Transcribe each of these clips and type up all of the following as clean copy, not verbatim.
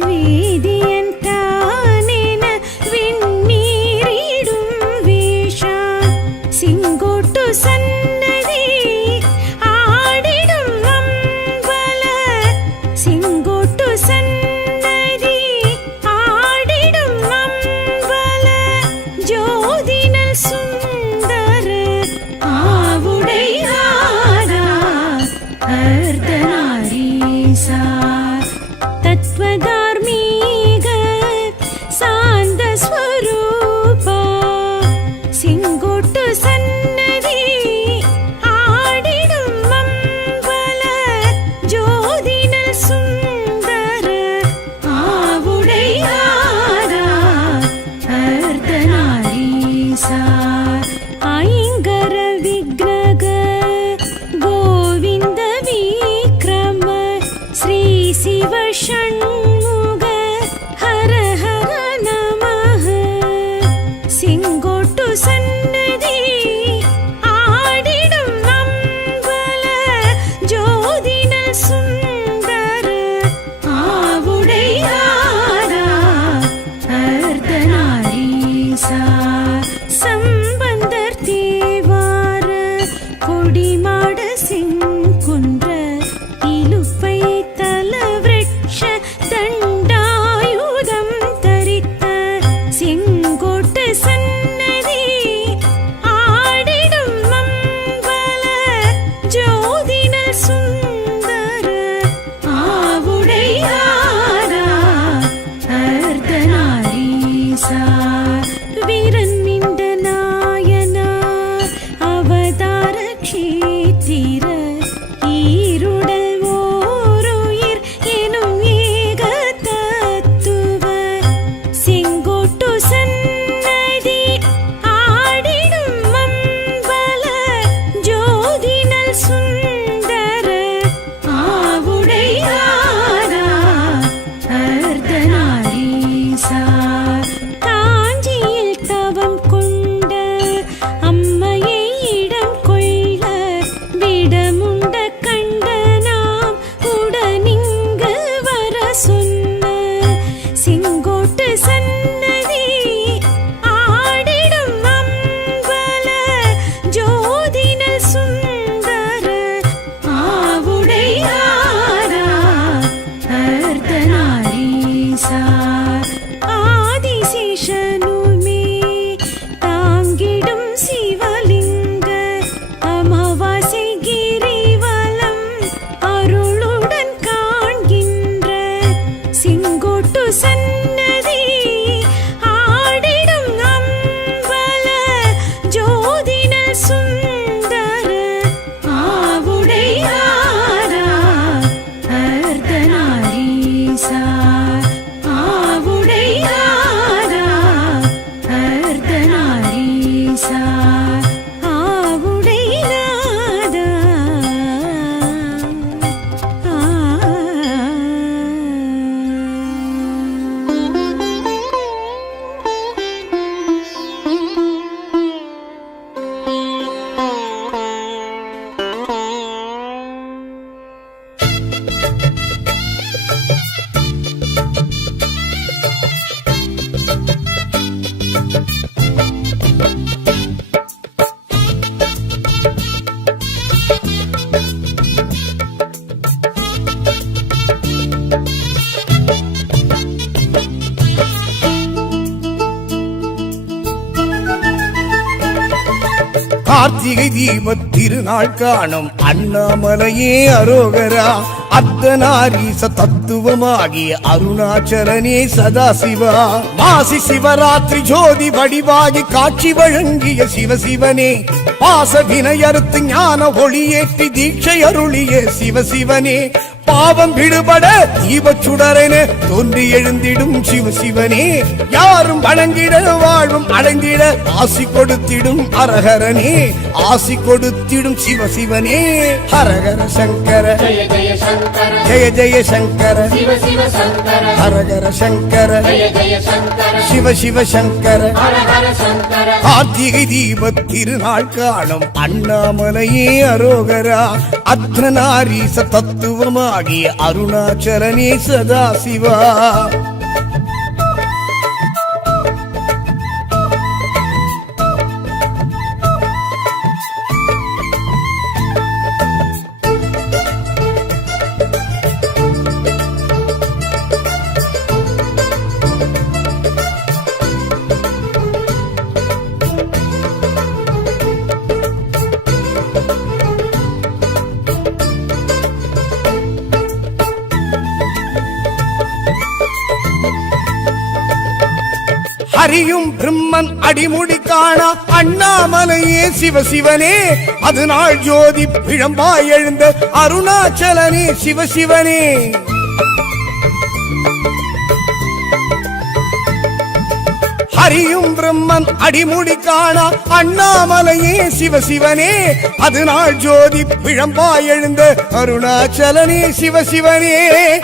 வேதியன் தானென விண்ணீரிடும் கார்த்திகை தீபத் திருநாள் காணும் அண்ணாமலையே அரோகரா. அர்த்தநாரீச தத்துவமாகிய அருணாச்சலனே சதாசிவா. மாசி சிவராத்திரி ஜோதி வடிவாகி காட்சி வழங்கிய சிவசிவனே. பாச வினையறுத்து ஞான ஒளியேற்றி தீட்சை அருளிய சிவசிவனே. பாவம் விடுபட தீபச் சுடரென தோன்றி எழுந்திடும் சிவசிவனே. யாரும் வணங்கிட வாழ்வும் அடைந்திட ஆசி கொடுத்திடும் அரஹரனே. ஆசி கொடுத்திடும் சிவசிவனே. ஹரஹர சங்கர ஜெய ஜெய சங்கர ஜெய ஜெய சங்கர சிவ சிவ சங்கர ஹரஹர சங்கர ஜெய ஜெய சங்கர சிவ சிவ சங்கர. ஹர ஹர சங்கர கார்த்திகை தீபத் திருநாள் காணும் அண்ணாமலையே அரோகரா. அர்த்தநாரீச தத்துவமாகிய அருணாச்சலனே சதாசிவா. ஹரியும் பிரம்மன் அடிமுடி காண அண்ணாமலையே சிவசிவனே. அது நாள் ஜோதி பிழம்பாய் எழுந்த அருணாச்சலனே சிவசிவனே. ஹரியும் பிரம்மன் அடிமுடி காண அண்ணாமலையே சிவசிவனே. அது நாள் ஜோதி பிழம்பாய் எழுந்த அருணாச்சலனே சிவசிவனே.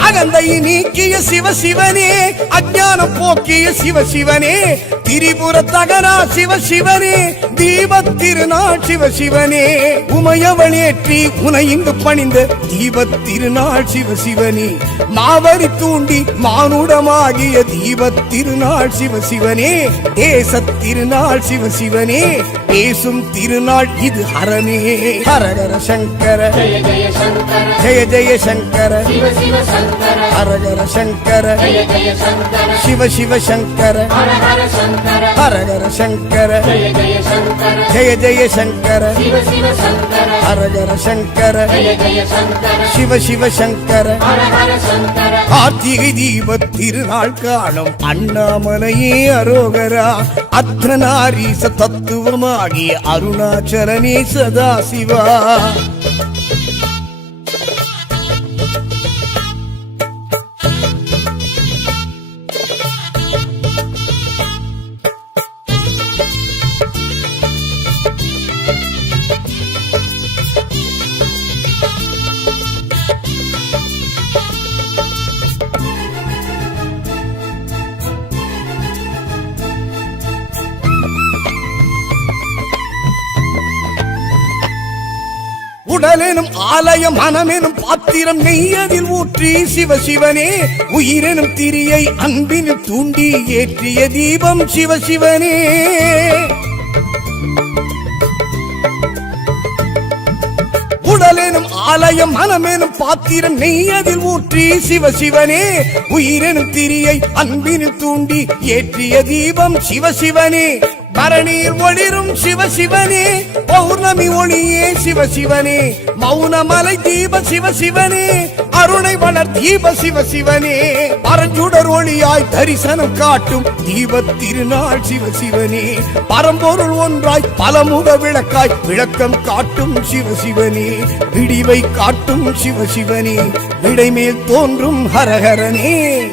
அகந்தை நீக்கிய சிவசிவனே. அஞ்ஞானம் போக்கிய சிவசிவனே. திரிபுர தகரா சிவசிவனே. தீபத் திருநாள் சிவசிவனே. உமையவளேற்றி உனை இங்கு பணிந்த தீபத் திருநாள் சிவசிவனே. மாவரி தூண்டி மானுடமாகிய தீபத் திருநாள் சிவசிவனே. தேசத் திருநாள் சிவசிவனே. பேசும் திருநாள் இது ஹரனே. ஹரஹர சங்கர ஜெய ஜெய சங்கர ஜெய ஜெய சங்கர சிவ சிவ சங்கர ஹரஹர சங்கர ஜெய ஜெய சங்கர சிவ சிவ சங்கர ஹர ஹர சங்கர ஹரஹர சங்கர ஜெய ஜெய சங்கர ஜெய ஜெய சங்கர சிவ சிவ சங்கர ஹரஹர சங்கர ஜெய ஜெய சங்கர சிவ சிவ சங்கர. ஹர ஹர சங்கர கார்த்திகை தீபத் திருநாள் காணும் அண்ணாமலையே அரோகரா. அர்த்தநாரீச தத்துவமாகிய அருணாச்சலனே சதாசிவா. உடலெனும் ஆலயம் மனமெனும் பாத்திரம் நெய்யதில் ஊற்றி சிவசிவனே. உயிரெனும் திரியை அன்பினில் தூண்டி ஏற்றிய தீபம் சிவசிவனே. உடலெனும் ஆலயம் மனமெனும் பாத்திரம் நெய்யதில் ஊற்றி சிவசிவனே. உயிரெனும் திரியை அன்பினில் தூண்டி ஏற்றிய தீபம் சிவசிவனே. பரணியில் ஒளிரும் சிவசிவனே. பௌர்ணமி ஒளியே சிவசிவனே. மௌனமலை தீப சிவசிவனே. அருணை வளர் தீப சிவசிவனே. பரஞ்சுடர் ஒளியாய் தரிசனம் காட்டும் தீபத் திருநாள் சிவசிவனே. பரம்பொருள் ஒன்றாய் பலமுக விளக்காய் விளக்கம் காட்டும் சிவசிவனே. விடிவை காட்டும் சிவசிவனே. விடைமேல் தோன்றும் ஹரஹரனே.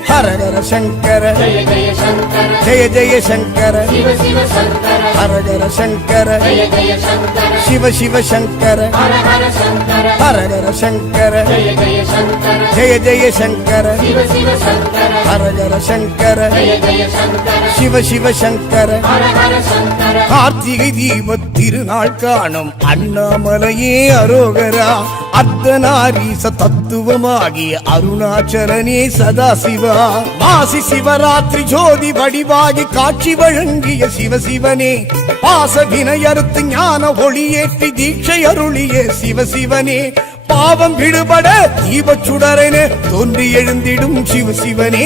ஹரஹர சங்கர ஜெய ஜெய சங்கர ஜெய ஜெய சங்கர சிவ சிவ சங்கர ஹரஹர சங்கர ஜெய ஜெய சங்கர சிவ சிவ சங்கர ஹர ஹர சங்கர ஹரஹர சங்கர ஜெய ஜெய சங்கர ஜெய ஜெய சங்கர சிவ சிவ சங்கர ஹரஹர சங்கர ஜெய ஜெய சங்கர சிவ சிவ சங்கர. ஹர ஹர சங்கர கார்த்திகை தீபத் திருநாள் காணும் அண்ணாமலையே அரோகரா. அர்த்தநாரீச தத்துவமாகிய அருணாச்சலனே சதாசிவா. மாசி சிவராத்திரி ஜோதி வடிவாகி காட்சி வழங்கிய சிவசிவனே. பாச வினையறுத்து ஞான ஒளியேற்றி தீட்சை அருளிய சிவசிவனே. பாவம் விடுபட தீபச் சுடரென தோன்றி எழுந்திடும் சிவசிவனே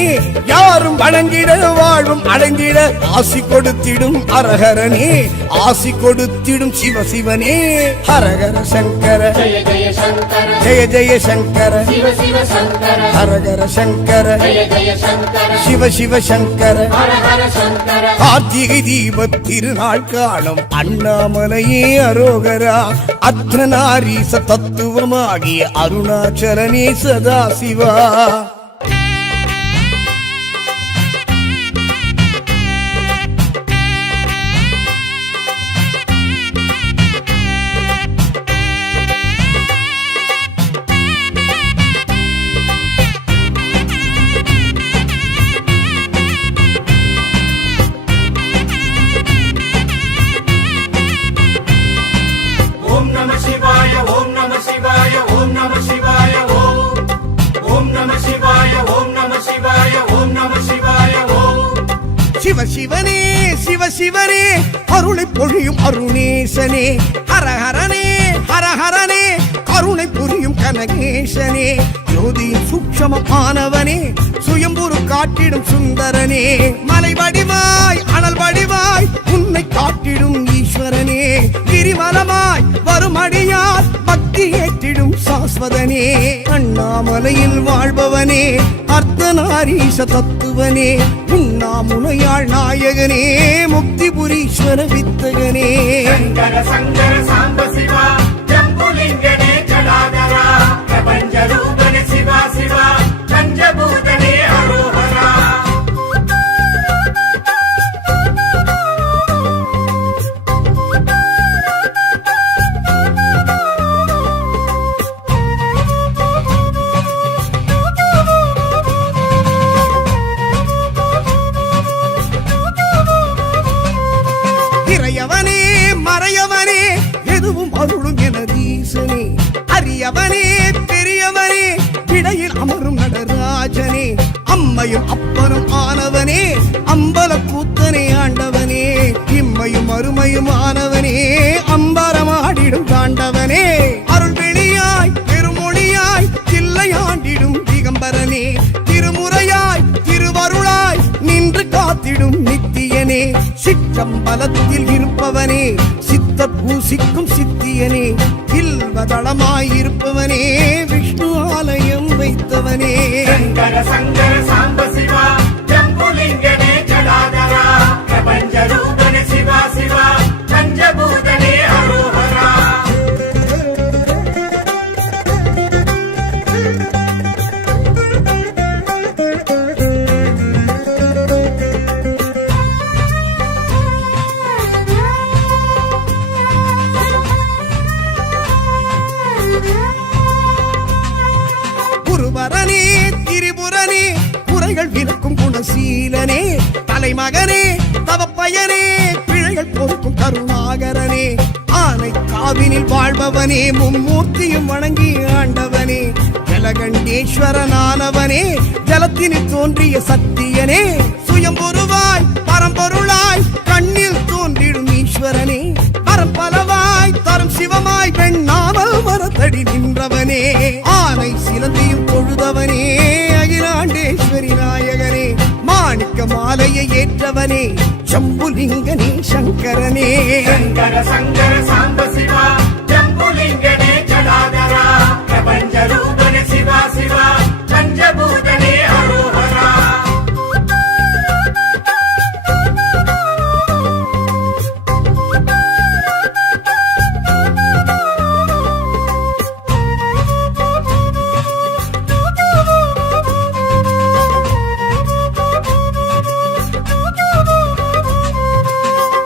யாரும் வணங்கிட வாழ்வும் அடைந்திட ஆசி கொடுத்திடும் அரஹரனே ஆசி கொடுத்திடும் சிவசிவனே ஹரஹர சங்கர ஜய ஜய சங்கர ஜெய ஜெய சங்கர சிவ சிவ சங்கர ஹரஹர சங்கர ஜய ஜய சங்கர சிவ சிவ சங்கர ஹர ஹர சங்கர கார்த்திகை தீபத் திருநாள் காணும் அண்ணாமலையே அரோகரா அர்த்தநாரீச தத்துவமாகிய அருணாச்சலனே சதாசிவா ஓம் நம சிவாய ஓம் நம சிவாய ஓம் நம சிவாய ஓம் நம சிவாய ஓம் நம சிவாய ஓம் நம சிவாய ஓம் சிவசிவனே சிவசிவனே அருளை பொழியும் அருணேசனே ஹரஹரனே ஹரஹரனே கருணை புரியும் கனகேசனே ஜோதியின் சூக்ஷமமானவனே சுயம்புரு காட்டிடும் சுந்தரனே மலை வடிவாய் அனல் வடிவாய் உன்னை காட்டிடும் ஈஸ்வரனே கிரிவலமாய் வரும் அடியார் பக்தி ஏற்றிடும் சாஸ்வதனே அண்ணாமலையில் வாழ்பவனே அர்த்தநாரீச தத்துவனே உண்ணாமுலையாள் நாயகனே முக்திபுரீஸ்வர வித்தகனே சங்கர சங்கர சாம்ப சிவா ஜம்புலிங்கனே ஜடாதரா பிரபஞ்ச ரூபனே சிவா சிவா பஞ்சபூதனே அரோஹரா இறையவனே மறையவனே எதுவும் அருளும் எனதீசனே அரியவனே பெரியவனே இடையில் அமரும் நடராஜனே அம்மையும் அப்பனும் ஆனவனே அம்பல கூத்தனே ஆண்டவனே இம்மையும் அருமையும் ஆனவனே அம்பரமாடிடும் தாண்டவனே அருள் வெளியாய் பெருமொழியாய் தில்லையாண்டிடும் திகம்பரனே திருமுறையாய் திருவருளாய் நின்று காத்திடும் நித்தியனே சிற்றம்பலத்தில் இருப்பவனே சித்த பூசிக்கும் சித்தியனே இல்வதளமாய் இருப்பவனே விஷ்ணு ஆலயம் வைத்தவனே சங்கர சங்கர சாம்ப சிவா ஜம்புலிங்கனே ஜடாதரா பிரபஞ்ச ரூபனே சிவா சிவா பஞ்சபூதனே அரோஹரா குருபரனே திரிபுரனே குறைகள் விலக்கும் குணசீலனே தலைமகனே தவப்பயனே பிழைகள் பொறுக்கும் கருணாகரனே ஆனை காவினில் வாழ்பவனே மும்மூர்த்தியும் வணங்கி ஆண்டவனே ஜலகண்டேஸ்வரனானவனே ஜலத்தினில் தோன்றிய சத்தியனே சுயம்பொருவாய் பரம்பொருளாய் கண்ணில் தோன்றிடும் ஈஸ்வரனே பரம்பலவாய் தரும் சிவமாய் பெண்ணாமல் மரத்தடி நின்றவனே ஆனை சிலந்தியும் தொழுதவனே அகிலாண்டேஸ்வரி நாயகனே மாணிக்க மாலையை ஏற்றவனே சம்புலிங்கனே சங்கரனே சங்கர சங்கர சாம்ப சிவா ஜம்புலிங்கனே ஜடாதரா பிரபஞ்ச ரூபனே சிவா சிவா பஞ்சபூதனே அரோஹரா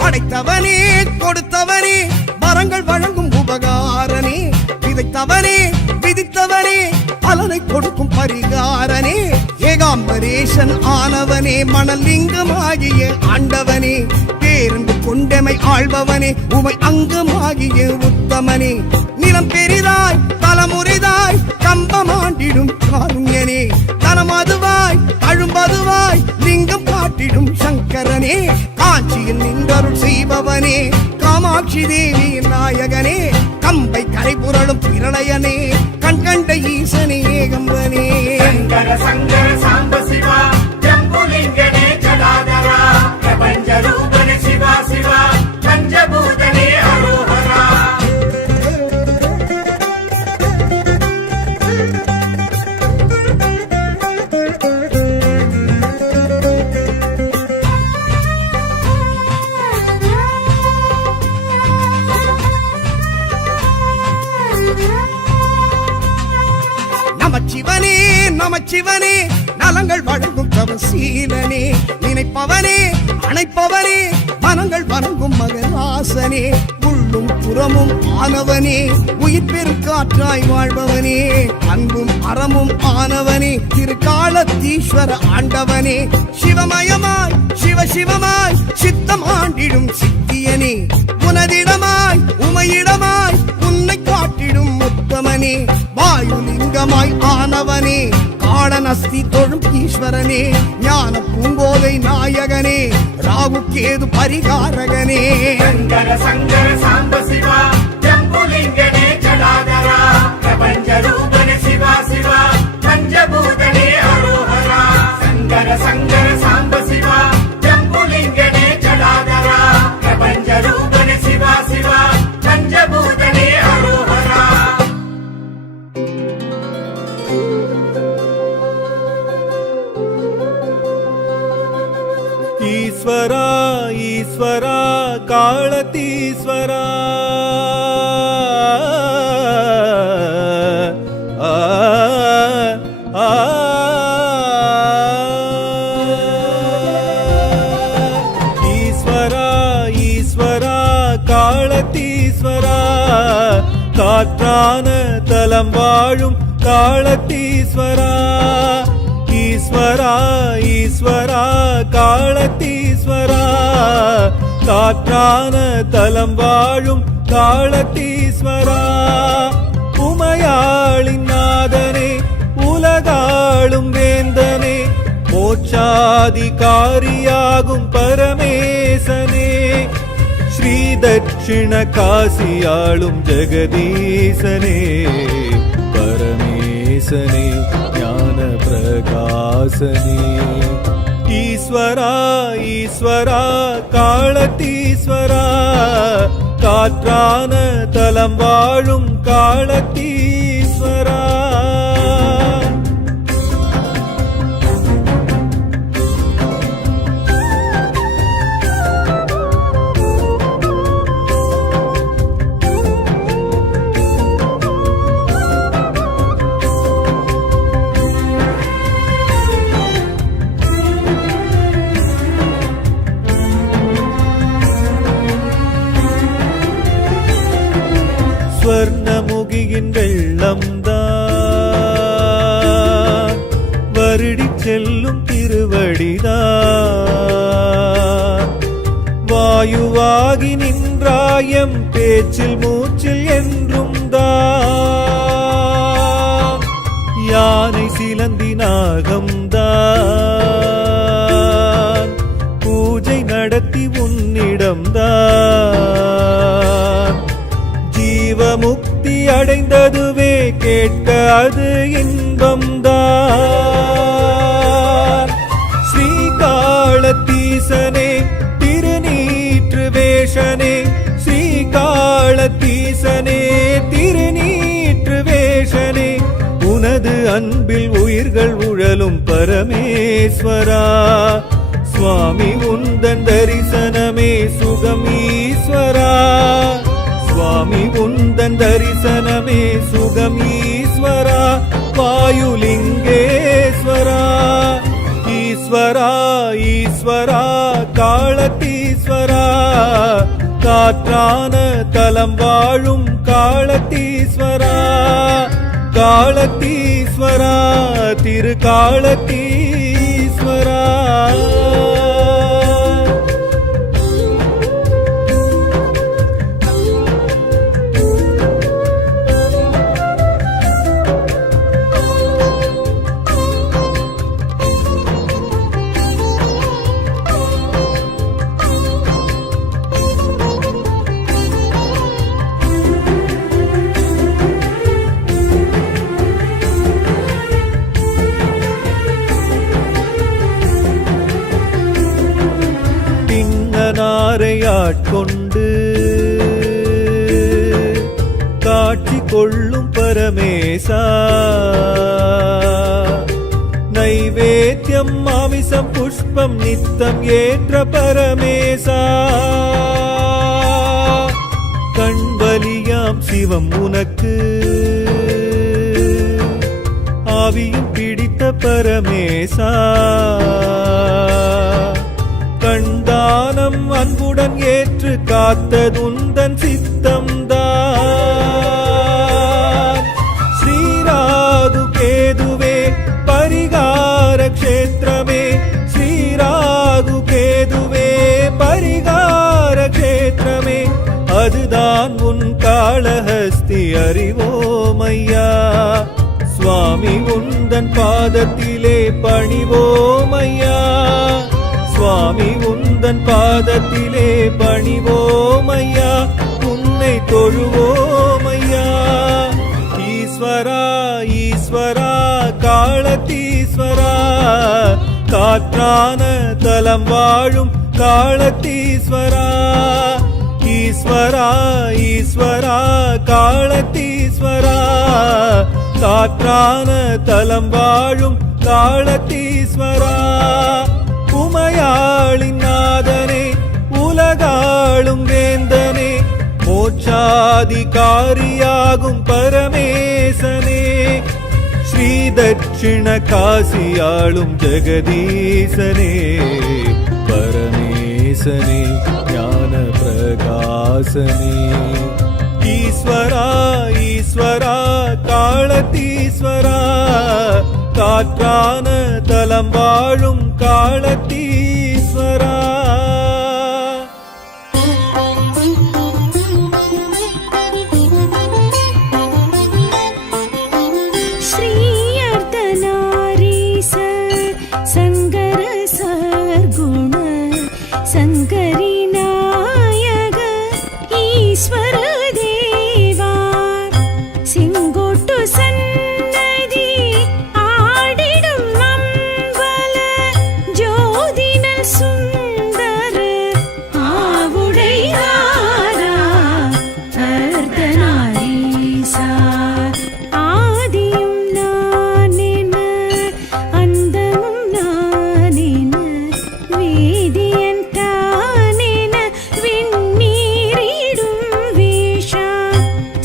படைத்தவனே கொடுத்தவனே வரங்கள் வழங்கும் உபகாரனே விதைத்தவனே விதித்தவனே பலனை கொடுக்கும் பரிகாரனே ஏகாம்பரேசன் ஆனவனே மணலிங்கமாகிய ஆண்டவனே பேருந்து கொண்டமை ஆள்பவனே உமை அங்கமாகிய உத்தமனே நிலம் பெரிதாய் தலைமுறைதாய் கம்பமாண்டிடும் காருண்யனே தனமதுவாய் அழும்பதுவாய் லிங்கம் காட்டிடும் சங்கரனே காஞ்சியில் நின்றருள் செய்பவனே காமாட்சி தேவி நாயகனே கம்பை கரை புரளும் பிரளயனே கண் ஈசனே ஏகம்பனே சங்கர சங்கர சாம்ப சிவா ஜம்புலிங்கனே ஜடாதரா பிரபஞ்ச ரூபனே சிவா சிவா பஞ்சபூதனே அரோஹரா நமச்சிவனே நமச்சிவனே நலங்கள் வழங்கும் தவசீலனே நினைப்பவனே அணைப்பவனே மனங்கள் வணங்கும் மகராசனே உள்ளும் புறமும் ஆனவனே உயிர் பெருக்காற்றாய் வாழ்பவனே அன்பும் அறமும் ஆனவனே திருக்காலத்தீஸ்வர ஆண்டவனே சிவமயமாய் சிவசிவமாய் சித்தம் ஆண்டிடும் சித்தியனே உனதிடமாய் உமையிடமாய் உன்னை காட்டிடும் உத்தமனே வாயுலிங்கமாய் ஆனவனே காடனஸ்தி தொழும் ஈஸ்வரனே ஞான பூங்கோதை நாயகனே ராகு கேது பரிகாரகனே சங்கர சங்கர சாம்ப சிவா ஜம்புலிங்கனே ஜடாதரா பிரபஞ்ச ரூபனே சிவா சிவா பஞ்சபூதனே அரோஹரா சங்கர சங்கர சாம்ப சிவா ஜம்புலிங்கனே ஜடாதரா பிரபஞ்ச ரூபனே சிவா சிவா பஞ்சபூதனே அரோஹரா ஈஸ்வரா ஈஸ்வரா காளதீஸ்வரா ஆ, ஆ, ஈஸ்வரா ஈஸ்வரா காளதீஸ்வரா காற்றான தலம் வாழும் காளதீஸ்வரா ஈஸ்வரா ஈஸ்வரா காளதீஸ்வரா காற்றான தலம் வாழும் காளதீஸ்வரா உமையாளின் நாதனே உலகாளும் வேந்தனே மோட்சாதிகாரியாகும் பரமேசனே ஸ்ரீ தட்சிண காசியாளும் ஜெகதீசனே பரமேசனே ஞான பிரகாசனே ஈஸ்வரா ஈஸ்வரா காளதீஸ்வரா காற்றான தலம் வாழும் காளதீஸ்வரா ஸ்வர்ணமுகியின் வெள்ளம்தான் வருடி செல்லும் திருவடிதான் வாயுவாகி நின்றாயம் பேச்சில் மூச்சில் என்றும் தான் யானை சிலந்தி நாகம்தான் பூஜை நடத்தி உன்னிடம்தான் ஜீவமுக்தி அடைந்ததுவே கேட்க அது இன்பம்தான் ஸ்ரீகாளத்தீசனே திருநீற்று வேஷனே ஸ்ரீகாளத்தீசனே திருநீற்று வேஷனே உனது அன்பில் உயிர்கள் உழலும் பரமேஸ்வரா சுவாமி உந்தன் தரிசனமே சுகம் ஈஸ்வரா சுவாமி உந்தன் தரிசனமே சுகம் ஈஸ்வரா வாயுலிங்கேஸ்வரா ஈஸ்வரா ஈஸ்வரா காளதீஸ்வரா காற்றான தலம் வாழும் காளதீஸ்வரா காளதீஸ்வரா திரு காளதீஸ்வரா அடியாரை ஆட்கொண்டு காட்சி கொள்ளும் பரமேசா நைவேத்யம் மாமிசம் புஷ்பம் நித்தம் ஏற்ற பரமேசா கண்வலியாம் சிவம் உனக்கு ஆவியும் பிடித்த பரமேசா கண்டானம் அன்புடன் ஏற்று காத்ததுந்தன் சித்தம்தான் ஸ்ரீராகு கேதுவே பரிகார க்ஷேத்திரமே ஸ்ரீராகு கேதுவே பரிகார க்ஷேத்திரமே அதுதான் உன் காளஹஸ்தி அறிவோமையா சுவாமி உந்தன் பாதத்திலே பணிவோமையா சுவாமி உந்தன் பாதத்திலே பணிவோமையா உன்னை தொழுவோமையா ஈஸ்வரா ஈஸ்வரா காளத்தீஸ்வரா காற்றான தலம் வாழும் காளத்தீஸ்வரா ஈஸ்வரா ஈஸ்வரா காளத்தீஸ்வரா காற்றான தலம் வாழும் காளத்தீஸ்வரா உமையாளின் நாதனே உலகாளும் வேந்தனே மோட்சாதிகாரியாகும் பரமேசனே ஸ்ரீ தட்சிண காசியாளும் ஜெகதீசனே பரமேசனே ஞான பிரகாசனே ஈஸ்வரா ஈஸ்வரா காளத்தீஸ்வரா காற்றான தலம் வாழும் காளத்தீஸ்வரா சங்கர சர்க்குண சங்கரி நாயக ஈஸ்வர தேவா செங்கோட்டு சன்னதி ஆடிடும் அம்பல ஜோதினல் சுந்தர ஆவுடையாரா அர்த்தநாரீசா ஆதியும் நானென அந்தமும் நானென வேதியன் தானென விண்ணீரிடும் வேஷா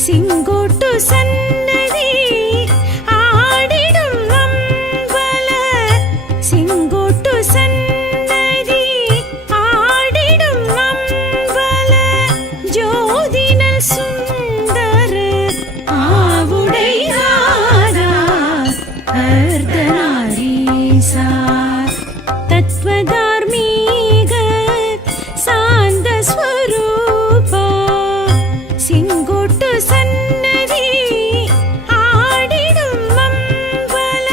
சிங்கோட்டு சன்னதி ஆடிடும் அம்பல சிங்கோட்டு சன்னதி ஆடிடும் அம்பல ஜோதினல் சுந்தர ஆவுடையாரா அர்த்தநாரீசா தத்வதார்மீக சாந்த ஸ்வரூபா சிங்கோட்டு சன்னதி ஆடிடும் அம்பல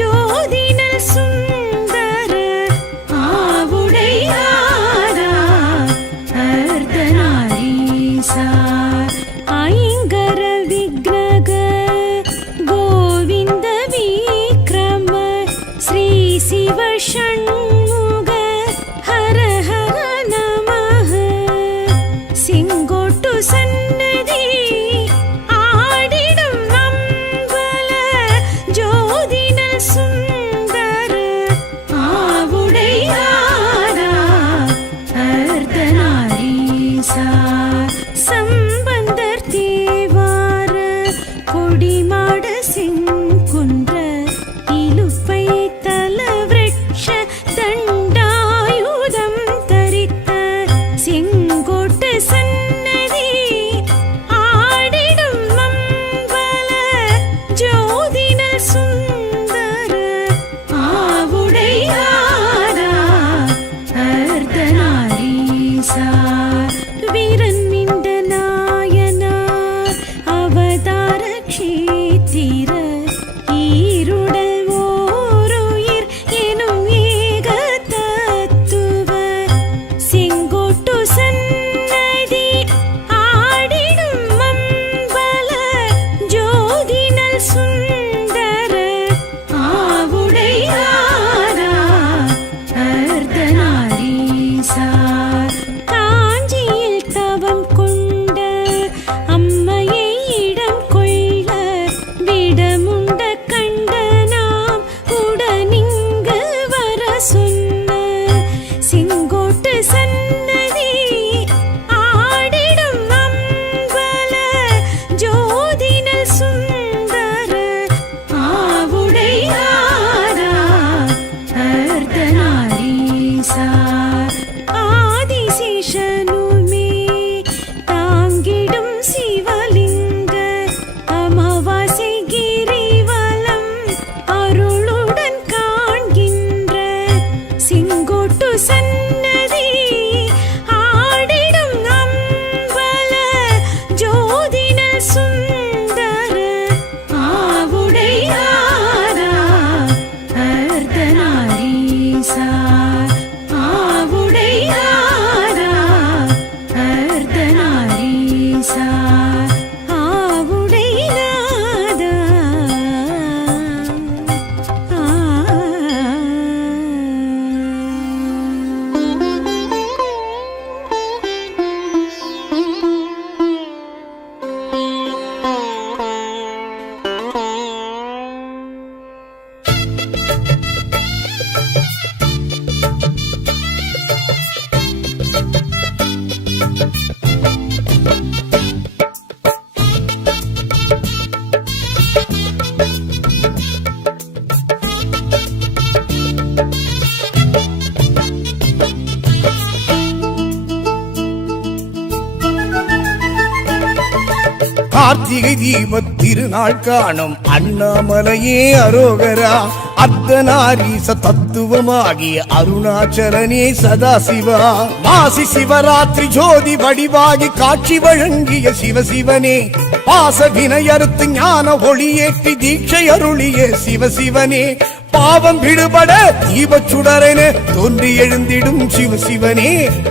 ஜோதினல் சுந்தர ஆவுடையாரா அர்த்தநாரீசா ஐங்கர விக்னக கோவிந்த விக்ரம ஸ்ரீ சிவ ஷண்முக ஹர ஹர நமஹ சிங்கோட்டு சன்னதி ஆடிடும் அம்பல ஜோதினல் சுந்தர ஆவுடையாரா அர்த்தநாரீசா சம்பந்தர் தேவார கொடிமாட செங்குன்ற இலுப்பை தல விருட்ச தண்டாயுதம் தரித்த செங்கோட்டு சன்னதி ஆடிடும் அம்பல ஜோதினல் சுந்தர ஆவுடையாரா அர்த்தநாரீசா வீரன் ஆதிசேஷனுமே தாங்கிடும் சிவலிங்க அமாவாசை கிரிவலம் அருளுடன் காண்கின்ற செங்கோட்டு சன்னதி ஆடிடும் அம்பல ஜோதின சுந்தர ஆவுடையாரா அர்த்தநாரீசா ஆவுடையாரா அர்த்தநாரீசா ஆவுடையாரா கார்த்திகை தீபத் திருநாள் காணும் அண்ணாமலையே அரோகரா அர்த்தநாரீச தத்துவமாகிய அருணாச்சலனே சதாசிவா மாசி சிவராத்திரி ஜோதி வடிவாகி காட்சி வழங்கிய சிவசிவனே பாச வினையறுத்து ஞான ஒளியேற்றி தீட்சை அருளிய சிவசிவனே பாவம் விடுபட தீபச் சுடரென தோன்றி எழுந்திடும் சிவசிவனே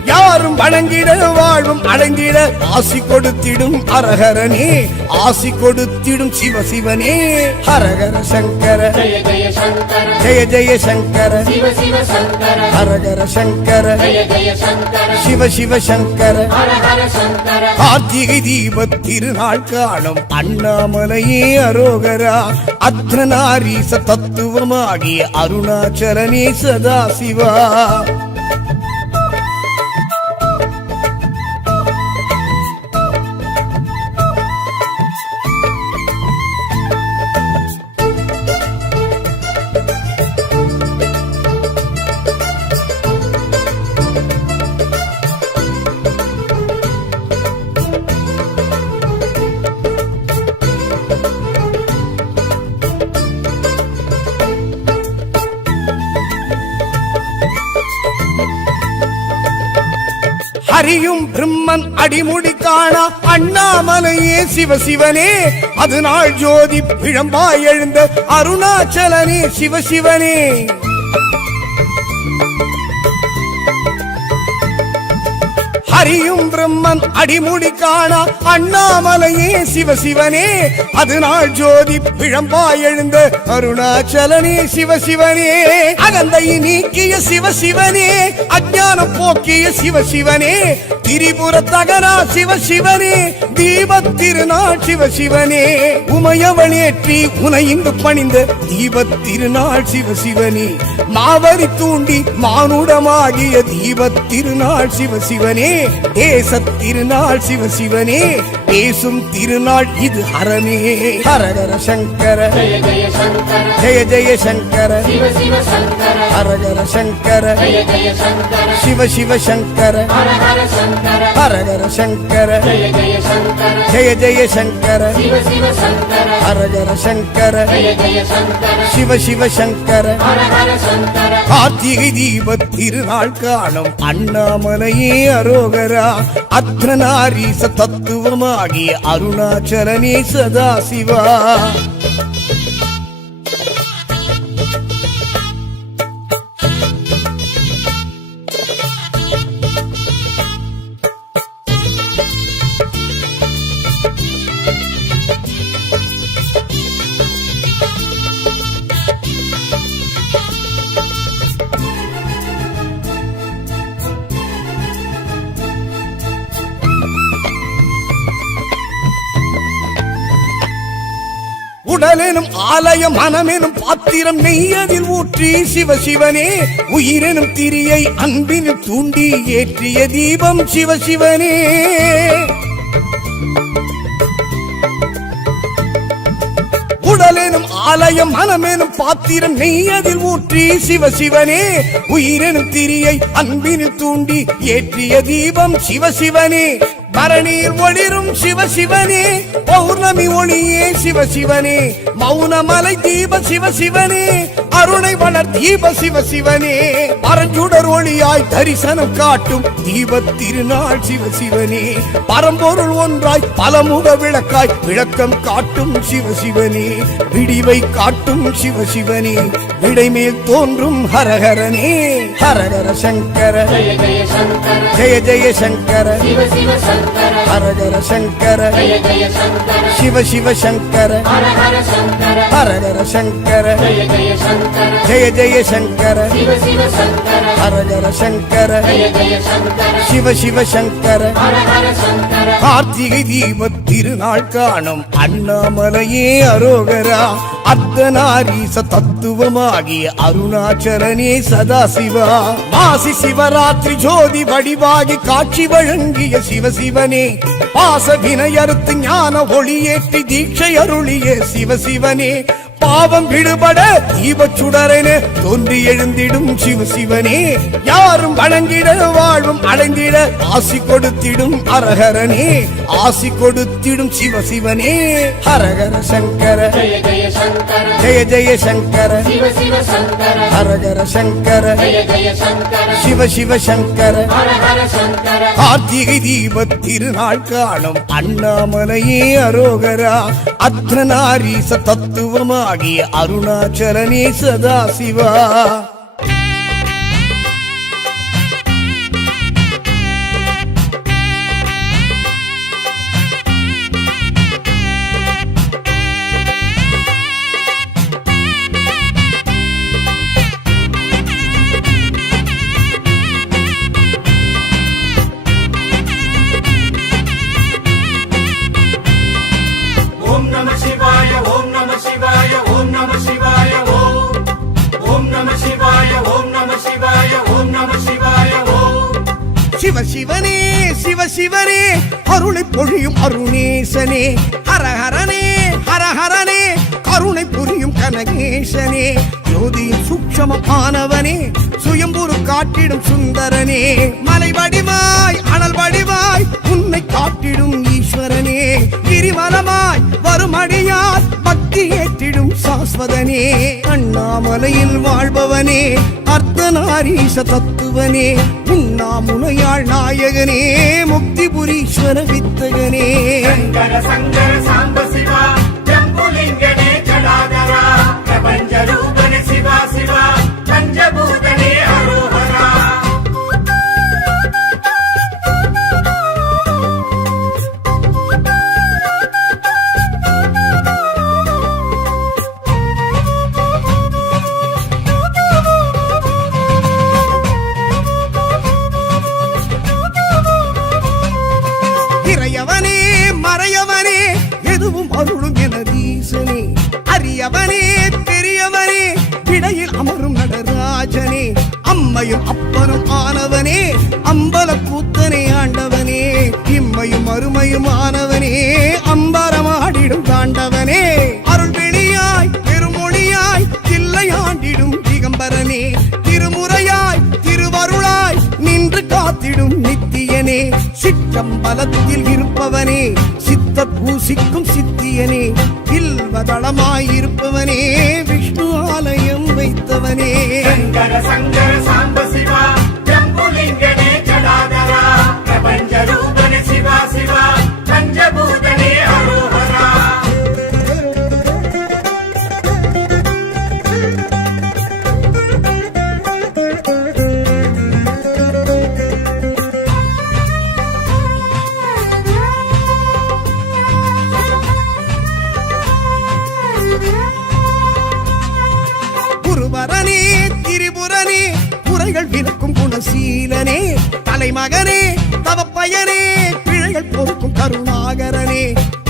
யாரும் வணங்கிட வாழ்வும் அடைந்திட ஆசி கொடுத்திடும் அரஹரனே ஆசி கொடுத்திடும் சிவசிவனே ஹரஹர சங்கர ஜய ஜய சங்கர ஜெய ஜெய சங்கர சிவ சிவ சங்கர ஹரஹர சங்கர ஜய ஜய சங்கர சிவ சிவ சங்கர ஹர ஹர சங்கர கார்த்திகை தீபத் திருநாள் காணும் அண்ணாமலையே அரோகரா அர்த்தநாரீச தத்துவமாகிய அருணாச்சலனே சதாசிவா ஹரியும் பிரம்மன் அடிமுடி காணா அண்ணாமலையே சிவசிவனே அது நாள் ஜோதி பிழம்பாய் எழுந்த அருணாச்சலனே சிவசிவனே ஹரியும் பிரம்மன் அடிமுடி காணா அண்ணாமலையே சிவசிவனே அது நாள் ஜோதி பிழம்பாய் எழுந்த அருணாச்சலனே சிவசிவனே அகந்தை நீக்கிய சிவசிவனே அஞ்ஞானம் போக்கிய சிவசிவனே திரிபுர தகரா சிவசிவனே தீபத் திருநாள் சிவசிவனே உமையவளேற்றி உனை இங்கு பணிந்த தீபத் திருநாள் சிவசிவனே மாவரி தூண்டி மானுடமாகிய தீபத் திருநாள் சிவசிவனே தேசத் திருநாள் சிவசிவனே பேசும் திருநாள் இது ஹரனே ஹரஹர சங்கர ஜய ஜய சங்கர ஜெய ஜெய சங்கர சிவ சிவ சங்கர ஹரஹர சங்கர ஜய ஜய சங்கர சிவ சிவ சங்கர ஹர ஹர சங்கர ஹரஹர சங்கர ஜய ஜய சங்கர ஜெய ஜெய சங்கர சிவ சிவ சங்கர ஹரஹர சங்கர ஜய ஜய சங்கர சிவ சிவ சங்கர ஹர ஹர சங்கர கார்த்திகை தீபத் திருநாள் காணும் அண்ணாமலையே அரோகரா அர்த்தநாரீச தத்துவமாகிய அருணாச்சலனே சதாசிவா உடலெனும் ஆலயம் மனமெனும் பாத்திரம் நெய்யதில் ஊற்றி சிவசிவனே உயிரெனும் திரியை அன்பில் தூண்டி ஏற்றிய தீபம் சிவசிவனே உடல் உடலெனும் ஆலயம் மனமெனும் பாத்திரம் நெய் அதில் ஊற்றி சிவசிவனே உயிரெனும் திரியை அன்பினில் தூண்டி ஏற்றிய தீபம் சிவசிவனே பரணியில் ஒளிரும் சிவசிவனே பௌர்ணமி ஒளியே சிவசிவனே மௌனமலை தீப சிவசிவனே அருணை வளர் தீப சிவசிவனே பரஞ்சுடர் ஒளியாய் தரிசனம் காட்டும் தீப திருநாள் சிவசிவனே பரம்பொருள் ஒன்றாய் பலமுக விளக்காய் விளக்கம் காட்டும் சிவசிவனே விடிவை காட்டும் சிவசிவனே விடைமேல் தோன்றும் ஹரஹரனே ஹரஹர சங்கர ஜய ஜய சங்கர ஜெய ஜெய சங்கர சிவ சிவ சங்கர ஹரஹர சங்கர ஜய ஜய சங்கர சிவ சிவ சங்கர ஹர ஹர சங்கர ஹரஹர சங்கர ஜய ஜய சங்கர ஜெய ஜெய சங்கர சிவ சிவ சங்கர ஹரஹர சங்கர ஜய ஜய சங்கர சிவ சிவ சங்கர ஹர ஹர சங்கர கார்த்திகை தீப திருநாள் காணும் அண்ணாமலையே அரோகரா அர்த்தநாரீச தத்துவமாகிய அருணாச்சலனே சதாசிவா மாசி சிவராத்திரி ஜோதி வடிவாகி காட்சி வழங்கிய சிவசிவனே பாச வினையறுத்து ஞான ஒளியேற்றி தீட்சை அருளிய சிவசிவனே பாவம் விடுபட தீபச் சுடரென தோன்றி எழுந்திடும் சிவசிவனே யாரும் வணங்கிட வாழ்வும் அடைந்திட ஆசி கொடுத்திடும் அரஹரனே ஆசி கொடுத்திடும் சிவசிவனே ஹரஹர சங்கர ஜய ஜய சங்கர ஜெய ஜெய சங்கர சிவ சிவ சங்கர ஹரஹர சங்கர ஜய ஜய சங்கர சிவ சிவ சங்கர ஹர ஹர சங்கர கார்த்திகை தீப திருநாள் காணும் அண்ணாமலையே அரோகரா அர்த்தநாரீச தத்துவமாகிய அருணாச்சலனே சதாசிவா ஓம் நம சிவாய ஓம் நம சிவாய ஓம் நம சிவாய ஓம் நம சிவாய ஓம் நம சிவாய ஓம் நம சிவாய ஓம் சிவசிவனே சிவசிவனே அருளை பொழியும் அருணேசனே ஹரஹரனே ஹரஹரனே கருணை புரியும் கனகேசனே ஜோதியின் சூக்ஷமமானவனே சுயம்புரு காட்டிடும் சுந்தரனே மலை வடிவாய் அனல் வடிவாய் உன்னை காட்டிடும் ஈஸ்வரனே கிரிவலமாய் வரும் அடியார் பக்தி ஏற்றிடும் சாஸ்வதனே அண்ணாமலையில் வாழ்பவனே அர்த்தநாரீச தத்துவனே உண்ணாமுலையாள் நாயகனே முக்திபுரீஸ்வர வித்தகனே சங்கர சங்கர சாம்ப சிவா ஜம்புலிங்கனே ஜடாதரா பிரபஞ்ச ரூபனே சிவா சிவா பஞ்சபூதனே அரோஹரா இறையவனே மறையவனே எதுவும் அருளும் எனதீசனே அரியவனே பெரியவனே இடையில் அமரும் நடராஜனே அம்மையும் அப்பனும் ஆனவனே அம்பல கூத்தனே ஆண்டவனே இம்மையும் அருமையும் ஆனவனே அம்பரமாடிடும் தாண்டவனே அருள் வெளியாய் பெருமொழியாய் தில்லையாண்டிடும் திகம்பரனே திருமுறையாய் திருவருளாய் நின்று காத்திடும் நித்தியனே சிற்றம்பலத்தில் இருப்பவனே சித்த பூசிக்கும் சித்தியனே இல்வதளமாய் இருப்பவனே விஷ்ணு ஆலயம் வைத்தவனே சங்கர சங்கர சாம்ப சிவா ஜம்புலிங்கனே ஜடாதரா பிரபஞ்ச ரூபனே சிவா சிவா பஞ்சபூதனே அரோஹரா குருபரனே திரிபுரனே குறைகள் விளக்கும் குணசீலனே தலைமகனே தவப்பயனே பிழைகள் பொறுக்கும் கருணாகரனே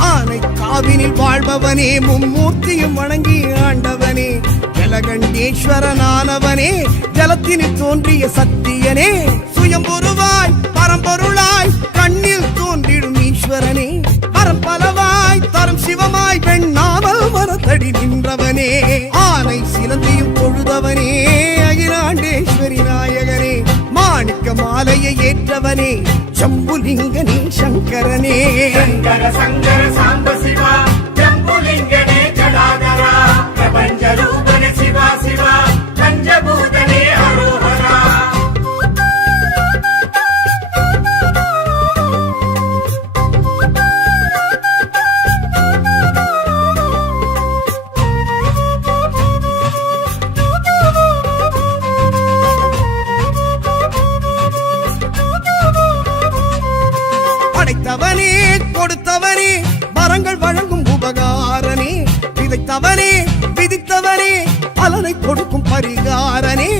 ஆனை காவினில் வாழ்பவனே மும்மூர்த்தியும் வணங்கி ஆண்டவனே ஜலகண்டேஸ்வரனானவனே ஜலத்தினில் தோன்றிய சத்தியனே சுயம்பொருவாய் பரம்பொருளாய் கண்ணில் தோன்றிடும் ஈஸ்வரனே பரம்பலவாய் தரும் சிவமாய் பெண்ணாமல் மரத்தடி நின்ற மாணிக்க மாலையை ஏற்றவனே சம்புலிங்கனே சங்கரனே சங்கர சங்கர சாம்ப சிவா ஜம்புலிங்கனே ஜடாதரா பிரபஞ்ச ரூபனே சிவா சிவா பஞ்சபூதனே அரோஹரா படைத்தவனே கொடுத்தவனே வரங்கள் வழங்கும் உபகாரனே விதைத்தவனே விதித்தவனே பலனை கொடுக்கும் பரிகாரனே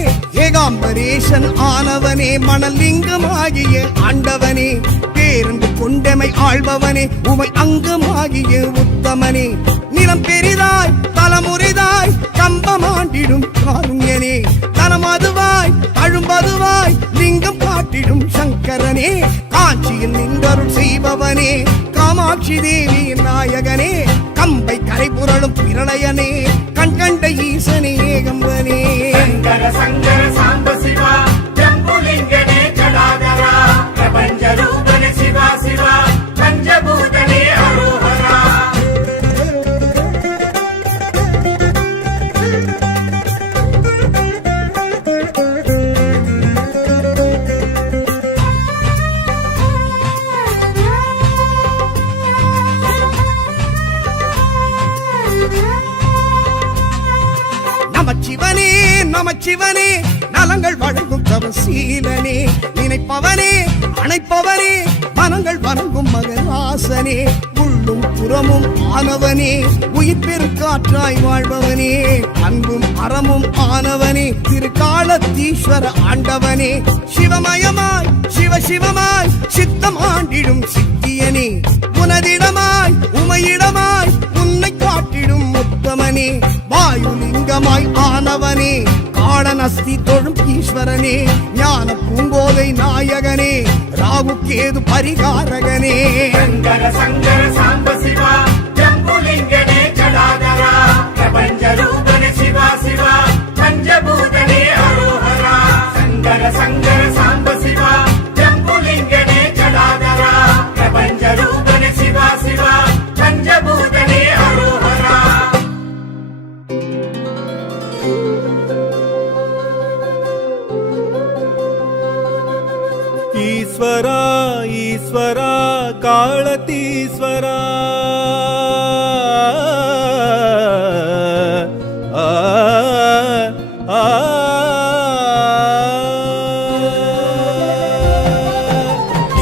ஏகாம்பரேசன் ஆனவனே மணலிங்கமாகிய ஆண்டவனே பேரன்பு கொண்டமை ஆள்பவனே உமை அங்கமாகிய உத்தமனே நிலம் பெரிதாய் தலைமுறைதாய் கம்பமாண்டிடும் காருண்யனே தனமதுவாய் அழும்பதுவாய் லிங்கம் காட்டிடும் சங்கரனே காஞ்சியில் நின்றருள் செய்பவனே காமாட்சி தேவியின் நாயகனே கம்பை கரை புரளும் பிரளயனே கண்கண்ட ஈசனே ஏகம்பனே சங்கர சங்கர சாம்ப சிவா ஜம்புலிங்கனே ஜடாதரா பிரபஞ்ச ரூபனே சிவா சிவா பஞ்சபூதனே அரோஹரா நமச்சிவனே நமச்சிவனே நலங்கள் வழங்கும் தவசீலனே நினைப்பவனே அணைப்பவனே மனங்கள் வணங்கும் மகராசனே உள்ளும் புறமும் ஆனவனே உயிர் பெருக்காற்றாய் வாழ்பவனே அன்பும் அறமும் ஆனவனே திருக்காலத்தீஸ்வர ஆண்டவனே சிவமயமாய் சிவசிவமாய் சித்தம் ஆண்டிடும் சித்தியனே உனதிடமாய் உமையிடமாய் உன்னை காட்டிடும் உத்தமனே வாயுலிங்கமாய் ஆனவனே காடனஸ்தி தொழும் ஈஸ்வரனே ஞான பூங்கோதை நாயகனே ராகு கேது பரிகாரகனே சங்கர சங்கர சாம்ப சிவா ஜம்புலிங்கனே ஜடாதரா பிரபஞ்ச ரூபனே சிவா சிவா பஞ்சபூதனே அரோஹரா சங்கர சங்கர சாம்ப சிவா ஜம்புலிங்கனே ஜடாதரா பிரபஞ்ச ரூபனே சிவா சிவா பஞ்சபூதனே அரோஹரா ஈஸ்வரா ஈஸ்வரா காளதீஸ்வரா ஆ, ஆ,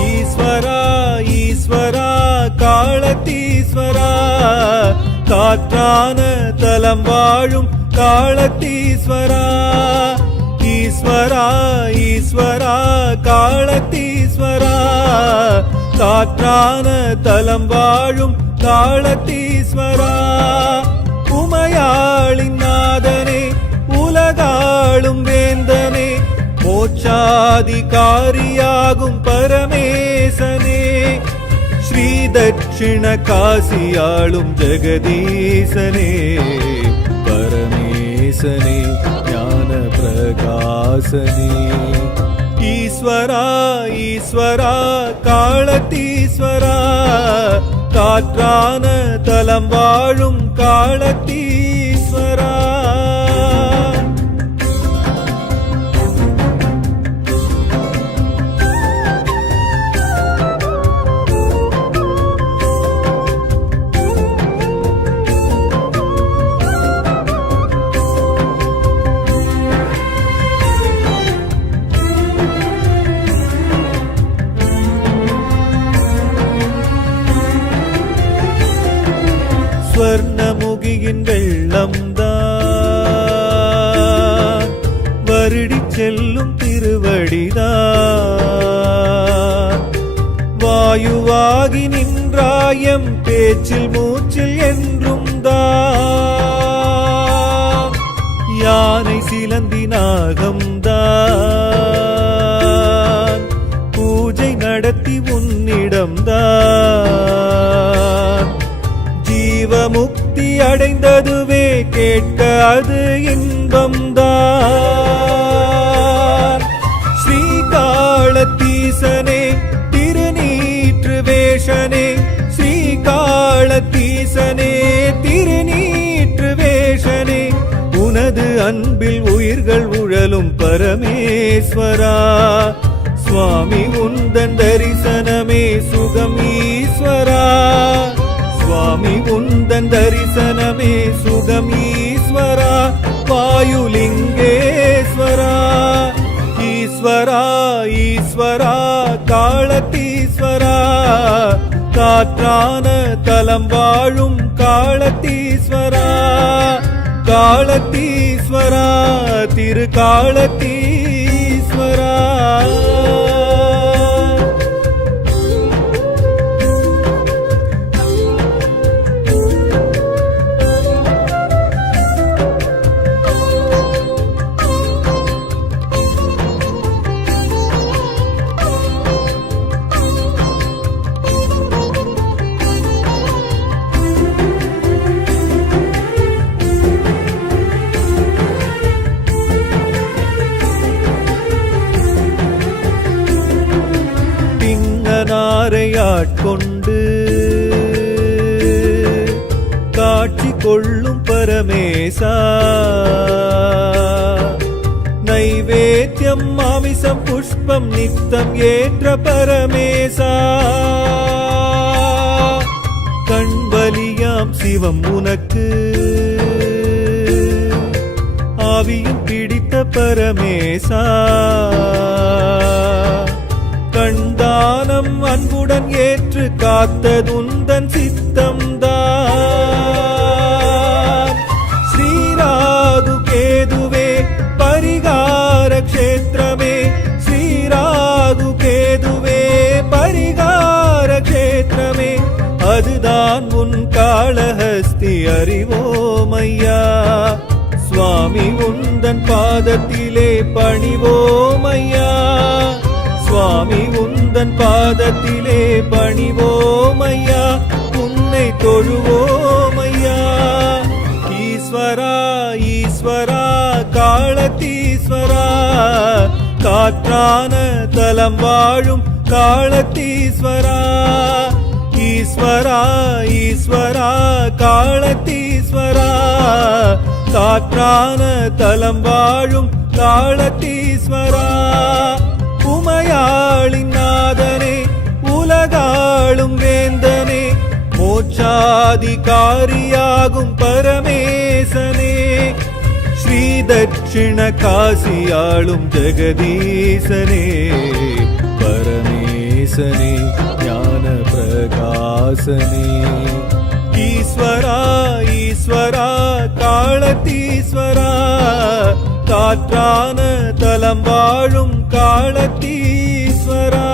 ஈஸ்வரா ஈஸ்வரா காளதீஸ்வரா காற்றான தலம் வாழும் காளதீஸ்வரா ஈஸ்வரா ஈஸ்வரா காளதீஸ்வரா காற்றான தலம் வாழும் காளதீஸ்வரா உமையாளின் நாதனே உலகாளும் வேந்தனே மோட்சாதிகாரியாகும் பரமேசனே ஸ்ரீ தட்சிண காசியாளும் ஜெகதீசனே பரமேசனே ஞான பிரகாசனே ஈஸ்வரா ஈஸ்வரா காளதீஸ்வரா காற்றான தலம் வாழும் காளதீஸ்வரா ஸ்வர்ணமுகியின் வெள்ளம்தான் வருடி செல்லும் திருவடிதான் வாயுவாகி நின்றாயம் பேச்சில் மூச்சில் என்றும் தான் யானை சிலந்தி நாகம்தான் பூஜை நடத்தி உன்னிடம்தான் ஜீவமுக்தி அடைந்ததுவே கேட்க அது இன்பம்தான் ஸ்ரீகா காலத்தீசனே திருநீற்று வேஷனே ஸ்ரீகாலத்தீசனே திருநீற்று வேஷனே உனது அன்பில் உயிர்கள் உழலும் பரமேஸ்வரா சுவாமி உந்தன் தரிசனமே சுகம் ஈஸ்வரா சுவாமி உந்தன் தரிசனமே சுகம் ஈஸ்வரா வாயுலிங்கேஸ்வரா ஈஸ்வரா ஈஸ்வரா காலத்தீஸ்வரா காற்றான தலம் வாழும் காலத்தீஸ்வரா காலத்தீஸ்வரா திரு காலத்தீஸ்வரா நாரையாட்கொண்டு காட்சி கொள்ளும் பரமேசா நைவேத்தியம் மாமிசம் புஷ்பம் நித்தம் ஏற்ற பரமேசா கண்வலியாம் சிவம் உனக்கு ஆவியும் பிடித்த பரமேசா கண்டானம் அன்புடன் ஏற்று காத்ததுந்தன் சித்தம்தான் ஸ்ரீராகு கேதுவே பரிகார க்ஷேத்திரமே ஸ்ரீராகு கேதுவே பரிகார க்ஷேத்திரமே அதுதான் உன் காளஹஸ்தி அறிவோமையா சுவாமி உந்தன் பாதத்திலே பணிவோமையா சுவாமி உந்தன் பாதத்திலே பணிவோமையா உன்னை தொழுவோமையா ஈஸ்வரா ஈஸ்வரா காலத்தீஸ்வரா காற்றான தலம் வாழும் காலத்தீஸ்வரா ஈஸ்வரா ஈஸ்வரா காலத்தீஸ்வரா காற்றான தலம் வாழும் காலத்தீஸ்வரா உமையாளின் நாதனே உலகாளும் வேந்தனே மோட்சாதிகாரியாகும் பரமேசனே ஸ்ரீ தட்சிண காசியாளும் ஜெகதீசனே பரமேசனே ஞான பிரகாசனே ஈஸ்வரா ஈஸ்வரா காலத்தீஸ்வரா காற்றான தலம் வாழும் காலத்தீஸ்வரா